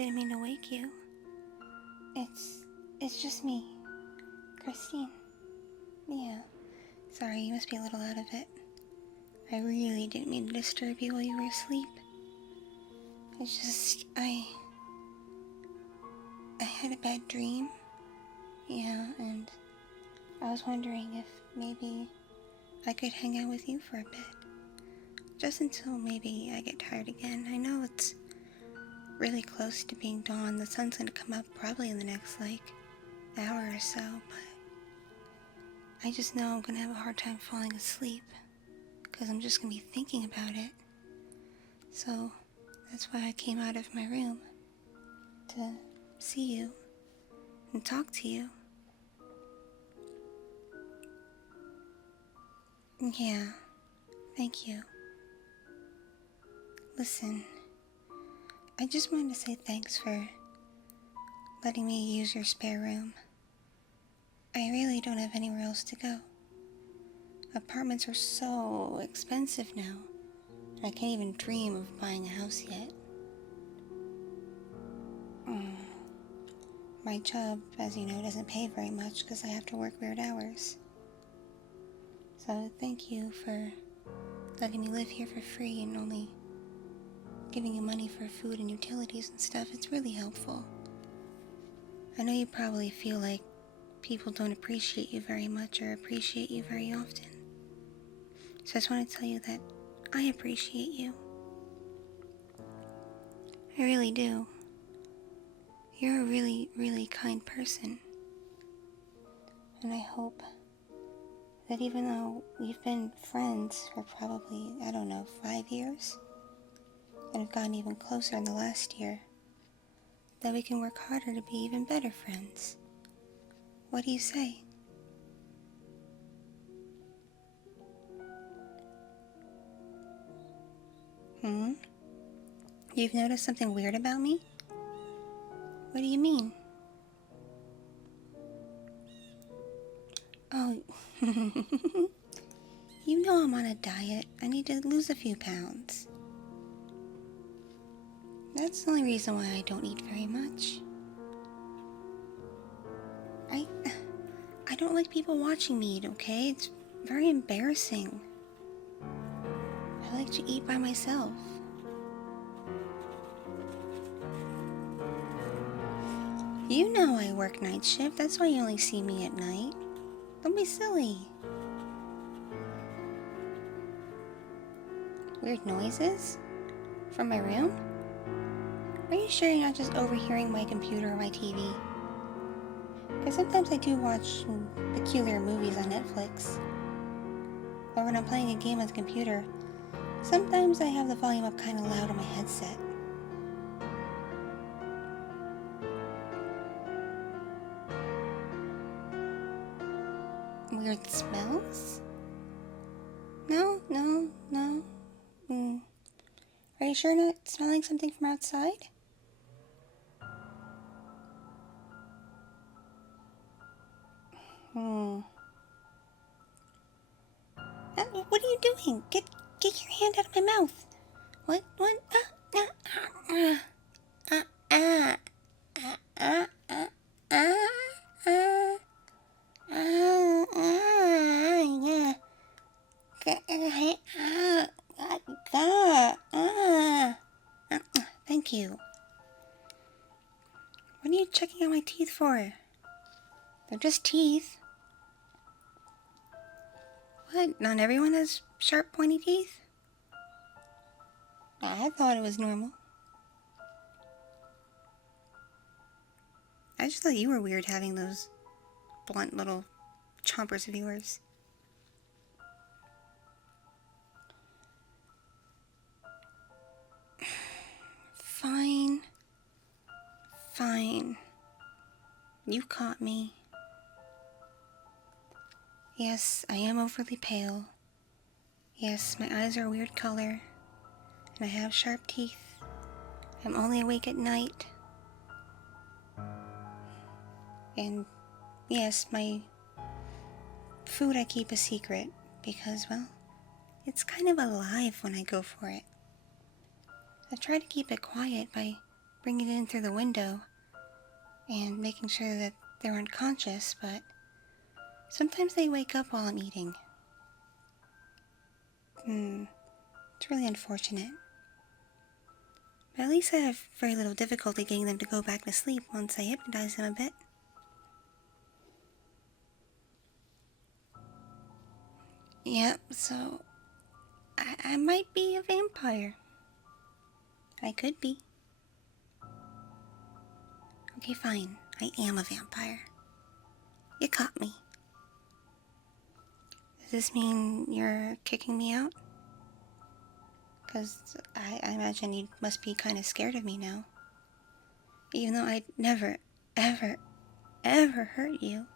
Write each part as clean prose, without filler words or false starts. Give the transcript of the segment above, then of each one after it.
didn't mean to wake you. It's just me, Christine. Yeah. Sorry, you must be a little out of it. I really didn't mean to disturb you while you were asleep. It's just, I had a bad dream. Yeah, and I was wondering if maybe I could hang out with you for a bit. Just until maybe I get tired again. I know it's really close to being dawn. The sun's gonna come up probably in the next, hour or so, but I just know I'm gonna have a hard time falling asleep because I'm just gonna be thinking about it. So that's why I came out of my room to see you and talk to you. Yeah, thank you. Listen, I just wanted to say thanks for letting me use your spare room. I really don't have anywhere else to go. Apartments are so expensive now. I can't even dream of buying a house yet. My job, as you know, doesn't pay very much because I have to work weird hours. So thank you for letting me live here for free and only giving you money for food and utilities and stuff. It's really helpful. I know you probably feel like people don't appreciate you very much or appreciate you very often. So I just want to tell you that I appreciate you. I really do. You're a really, really kind person. And I hope that even though we've been friends for probably, 5 years, and have gotten even closer in the last year, that we can work harder to be even better friends. What do you say? You've noticed something weird about me? What do you mean? Oh, you know I'm on a diet. I need to lose a few pounds. That's the only reason why I don't eat very much. I don't like people watching me eat, okay? It's very embarrassing. I like to eat by myself. You know I work night shift, that's why you only see me at night. Don't be silly. Weird noises? From my room? Are you sure you're not just overhearing my computer or my TV? Because sometimes I do watch peculiar movies on Netflix. Or when I'm playing a game on the computer, sometimes I have the volume up kind of loud on my headset. Weird smells? No. Are you sure not smelling something from outside? What are you doing? Get your hand out of my mouth. What? Thank you. What are you checking out my teeth for? They're just teeth. What? Not everyone has sharp, pointy teeth? I thought it was normal. I just thought you were weird having those blunt little chompers of yours. Fine. You caught me. Yes, I am overly pale. Yes, my eyes are a weird color. And I have sharp teeth. I'm only awake at night. And yes, my food I keep a secret because, well, it's kind of alive when I go for it. I try to keep it quiet by bringing it in through the window and making sure that they're unconscious, but sometimes they wake up while I'm eating. It's really unfortunate. But at least I have very little difficulty getting them to go back to sleep once I hypnotize them a bit. Yep, so I might be a vampire. I could be. Okay, fine. I am a vampire. You caught me. Does this mean you're kicking me out? Because I imagine you must be kind of scared of me now. Even though I'd never, ever, ever hurt you.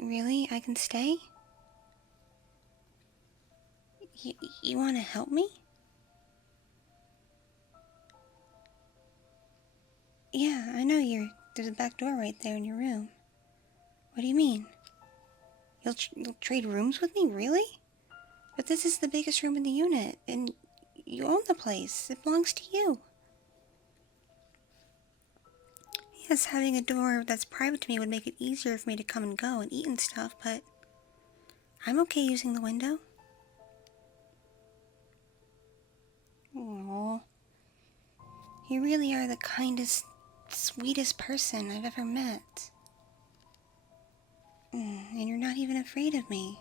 Really? I can stay? You want to help me? Yeah, I know there's a back door right there in your room. What do you mean? You'll trade rooms with me? Really? But this is the biggest room in the unit, and you own the place. It belongs to you. Yes, having a door that's private to me would make it easier for me to come and go and eat and stuff, but I'm okay using the window. Aww. You really are the kindest, sweetest person I've ever met. And you're not even afraid of me.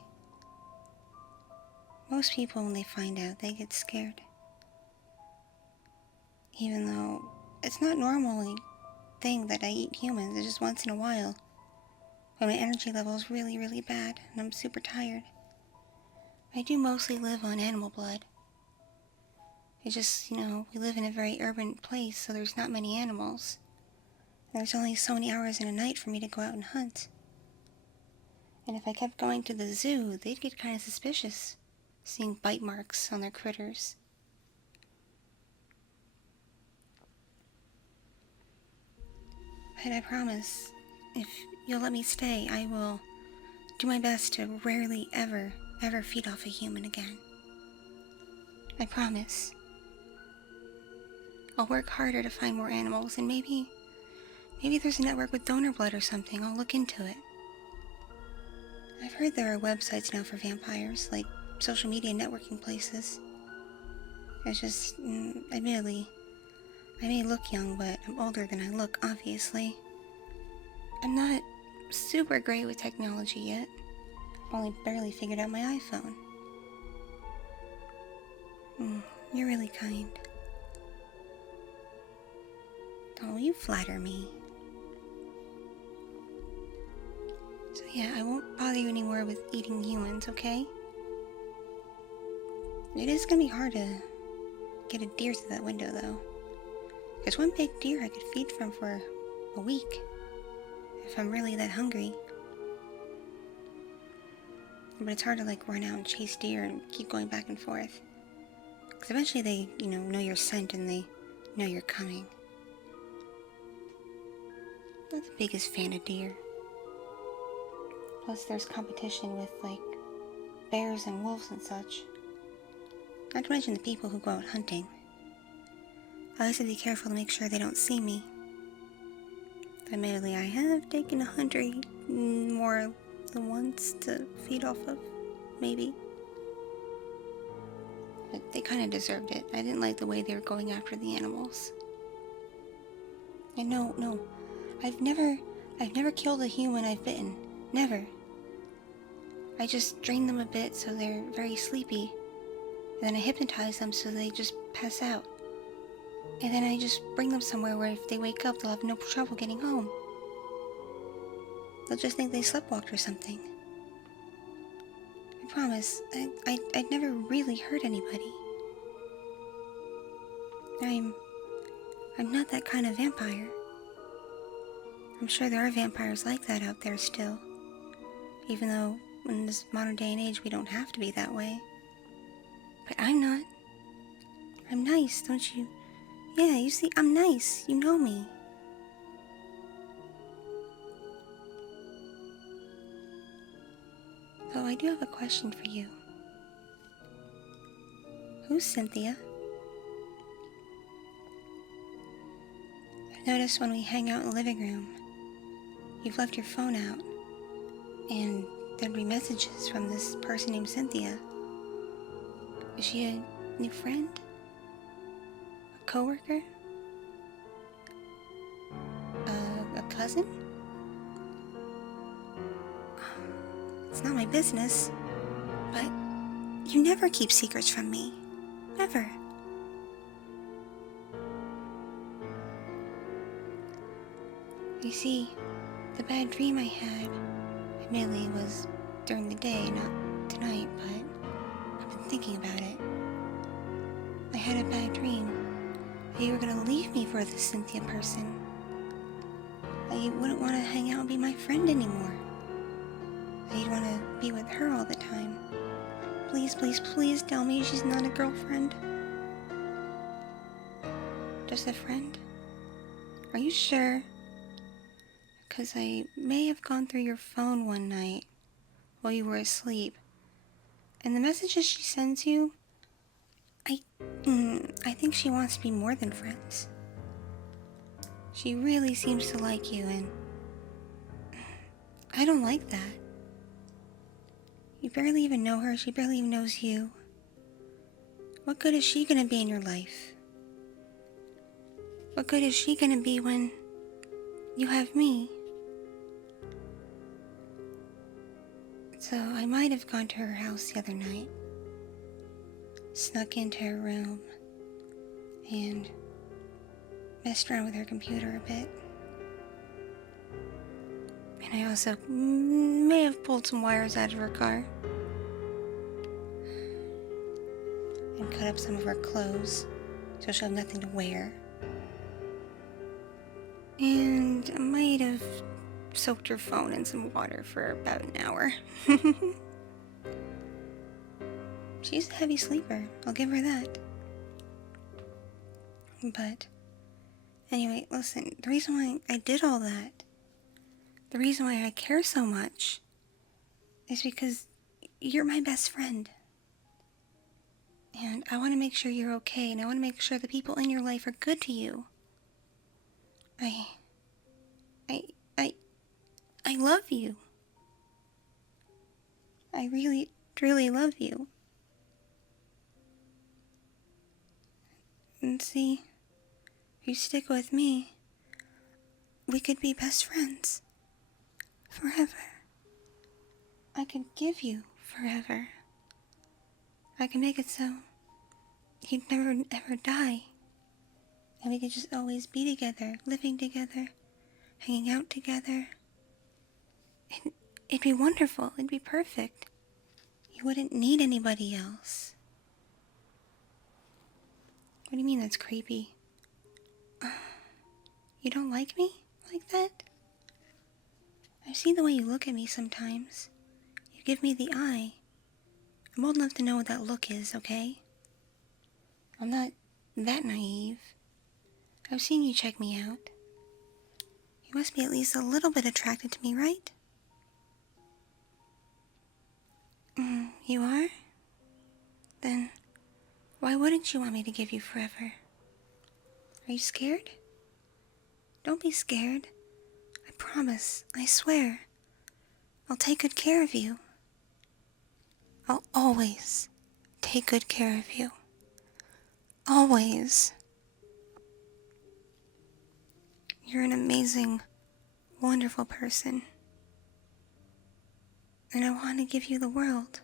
Most people, when they find out, they get scared. Even though it's not normally a thing that I eat humans, it's just once in a while. When my energy level is really, really bad and I'm super tired. I do mostly live on animal blood. It's just, we live in a very urban place, so there's not many animals. There's only so many hours in a night for me to go out and hunt. And if I kept going to the zoo, they'd get kind of suspicious, seeing bite marks on their critters. But I promise, if you'll let me stay, I will do my best to rarely ever, ever feed off a human again. I promise. I'll work harder to find more animals, and maybe there's a network with donor blood or something. I'll look into it. I've heard there are websites now for vampires, like social media networking places. It's just, admittedly, I may look young, but I'm older than I look, obviously. I'm not super great with technology yet. I've only barely figured out my iPhone. You're really kind. Oh, you flatter me. So yeah, I won't bother you anymore with eating humans, okay? It is gonna be hard to get a deer through that window, though. There's one big deer I could feed from for a week, if I'm really that hungry. But it's hard to, run out and chase deer and keep going back and forth. Because eventually they, know your scent and they know you're coming. I'm not the biggest fan of deer. Plus there's competition with, bears and wolves and such. Not to mention the people who go out hunting. I always have to be careful to make sure they don't see me. Admittedly, I have taken 100 more than once to feed off of, maybe. But they kind of deserved it. I didn't like the way they were going after the animals. And no, I've never killed a human I've bitten. Never. I just drain them a bit so they're very sleepy. And then I hypnotize them so they just pass out. And then I just bring them somewhere where if they wake up, they'll have no trouble getting home. They'll just think they sleptwalked or something. I promise, I'd never really hurt anybody. I'm not that kind of vampire. I'm sure there are vampires like that out there still. Even though in this modern day and age we don't have to be that way. But I'm not. I'm nice, don't you? Yeah, you see, I'm nice. You know me. Oh, I do have a question for you. Who's Cynthia? I've noticed when we hang out in the living room, you've left your phone out, and there'd be messages from this person named Cynthia. Is she a new friend? A coworker? A cousin? It's not my business, but you never keep secrets from me. Never. You see, the bad dream I had, admittedly, was during the day, not tonight, but I've been thinking about it. I had a bad dream that you were gonna leave me for this Cynthia person. That you wouldn't want to hang out and be my friend anymore. That you'd want to be with her all the time. Please, please, please tell me she's not a girlfriend. Just a friend? Are you sure? Because I may have gone through your phone one night while you were asleep. And the messages she sends you, I think she wants to be more than friends. She really seems to like you, and I don't like that. You barely even know her, she barely even knows you. What good is she gonna be in your life? What good is she gonna be when you have me? So I might have gone to her house the other night, snuck into her room, and messed around with her computer a bit. And I also may have pulled some wires out of her car and cut up some of her clothes so she'll have nothing to wear. And I might have soaked her phone in some water for about an hour. She's a heavy sleeper, I'll give her that. But anyway, listen, the reason why I did all that, the reason why I care so much, is because you're my best friend. And I want to make sure you're okay, and I want to make sure the people in your life are good to you. I love you. I really, truly love you. And see, if you stick with me, we could be best friends. Forever. I could give you forever. I can make it so you'd never, ever die. And we could just always be together, living together, hanging out together. It'd be wonderful. It'd be perfect. You wouldn't need anybody else. What do you mean that's creepy? You don't like me like that? I see the way you look at me sometimes. You give me the eye. I'm old enough to know what that look is, okay? I'm not that naive. I've seen you check me out. You must be at least a little bit attracted to me, right? You are? Then why wouldn't you want me to give you forever? Are you scared? Don't be scared. I promise, I swear. I'll take good care of you. I'll always take good care of you. Always. You're an amazing, wonderful person. And I want to give you the world.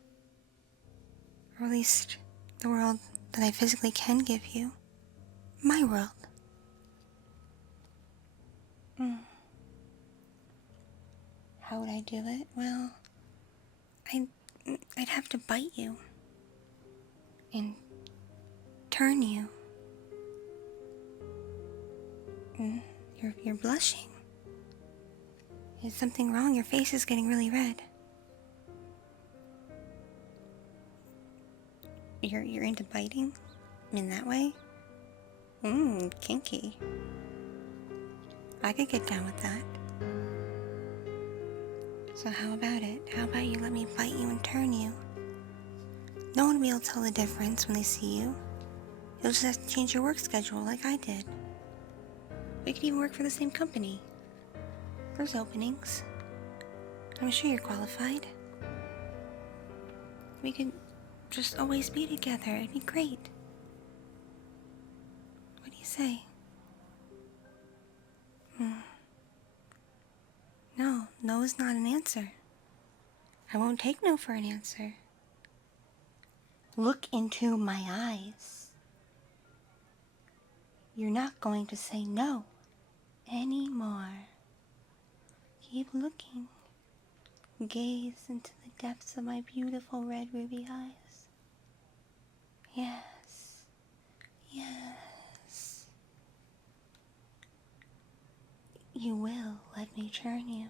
Or at least the world that I physically can give you. My world. How would I do it? Well, I'd have to bite you. And turn you. You're blushing. Is something wrong? Your face is getting really red. You're into biting? In that way? Kinky. I could get down with that. So how about it? How about you let me bite you and turn you? No one will be able to tell the difference when they see you. You'll just have to change your work schedule like I did. We could even work for the same company. There's openings. I'm sure you're qualified. We could just always be together. It'd be great. What do you say? No is not an answer. I won't take no for an answer. Look into my eyes. You're not going to say no anymore. Keep looking. Gaze into the depths of my beautiful red ruby eyes. Yes. Yes. You will let me turn you.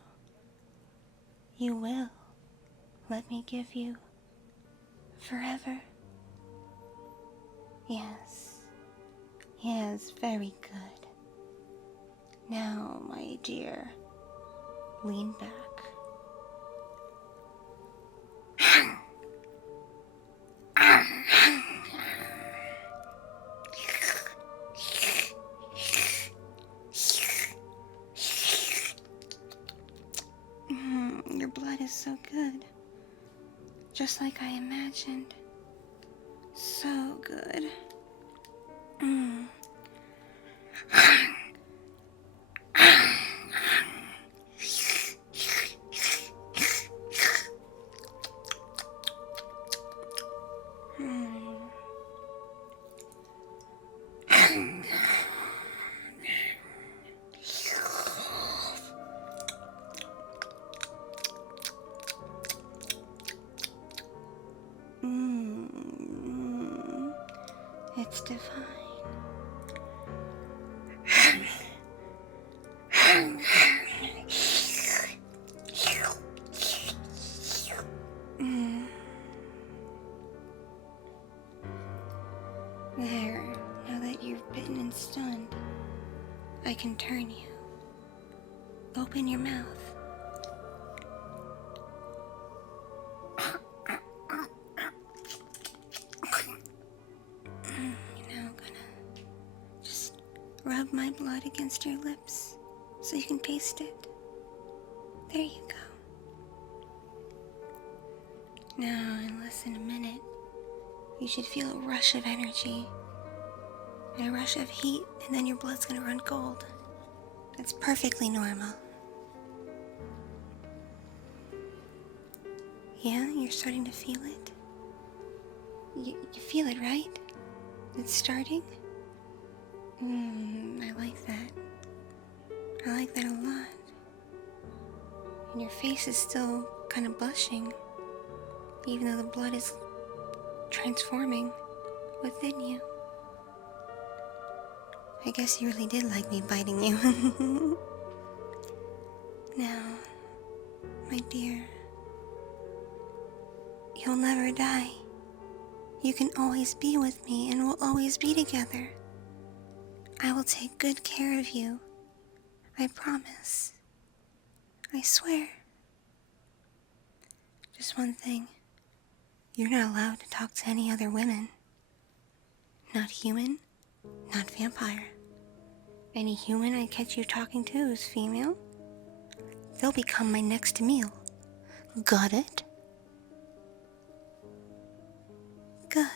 You will let me give you forever. Yes. Yes, very good. Now, my dear, lean back. Your blood is so good. Just like I imagined. So good. It's divine. There, now that you've bitten and stunned, I can turn you. Open your mouth. You're now gonna just rub my blood against your lips so you can taste it. There you go. Now, in less than a minute, you should feel a rush of energy and a rush of heat, and then your blood's gonna run cold. That's perfectly normal. Yeah, you're starting to feel it? You feel it, right? It's starting? I like that. I like that a lot. And your face is still kind of blushing, even though the blood is transforming within you. I guess you really did like me biting you. Now, my dear, you'll never die. You can always be with me and we'll always be together. I will take good care of you. I promise. I swear. Just one thing. You're not allowed to talk to any other women. Not human, not vampire. Any human I catch you talking to who's female, they'll become my next meal. Got it? Good,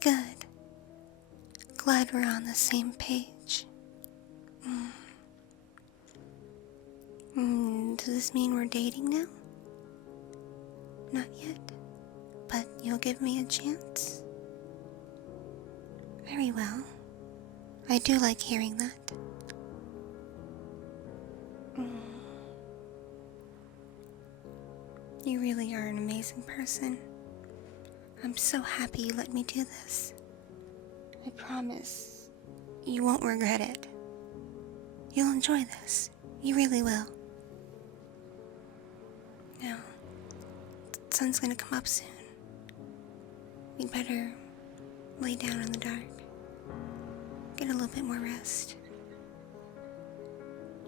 good. Glad we're on the same page. Does this mean we're dating now? Not yet, but you'll give me a chance? Very well. I do like hearing that. You really are an amazing person. I'm so happy you let me do this. I promise you won't regret it. You'll enjoy this. You really will. Now, the sun's gonna come up soon. We'd better lay down in the dark. Get a little bit more rest.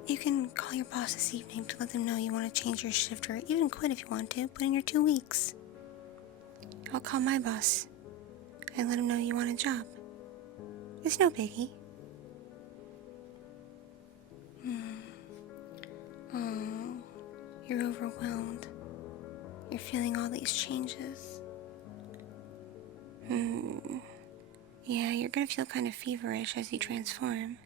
You can call your boss this evening to let them know you want to change your shift or even quit if you want to. Put in your 2 weeks. I'll call my boss and let him know you want a job. It's no biggie. Oh, you're overwhelmed. You're feeling all these changes. Yeah, you're gonna feel kind of feverish as you transform.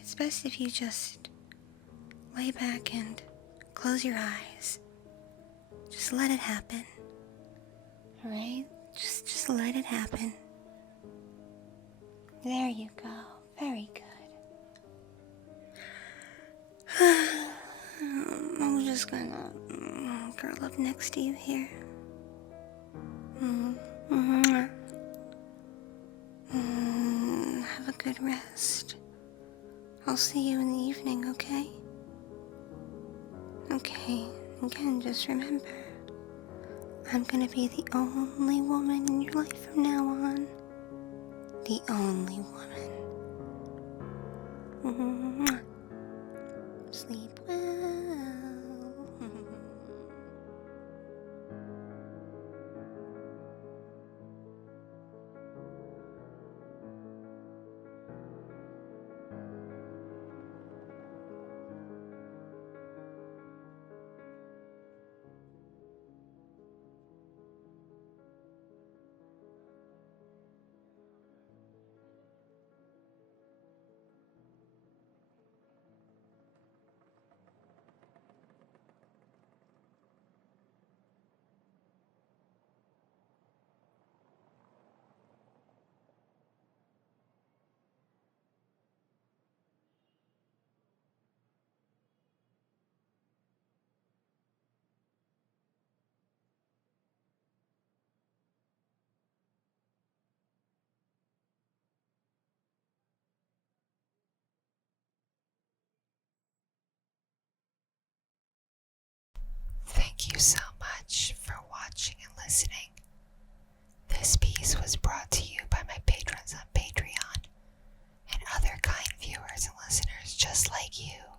It's best if you just lay back and close your eyes. Just let it happen. Alright? Just let it happen. There you go. Very good. I'm just gonna curl up next to you here. Have a good rest. I'll see you in the evening, okay? Okay, again, just remember, I'm gonna be the only woman in your life from now on. The only woman. Sleep well. Thank you so much for watching and listening. This piece was brought to you by my patrons on Patreon and other kind viewers and listeners just like you.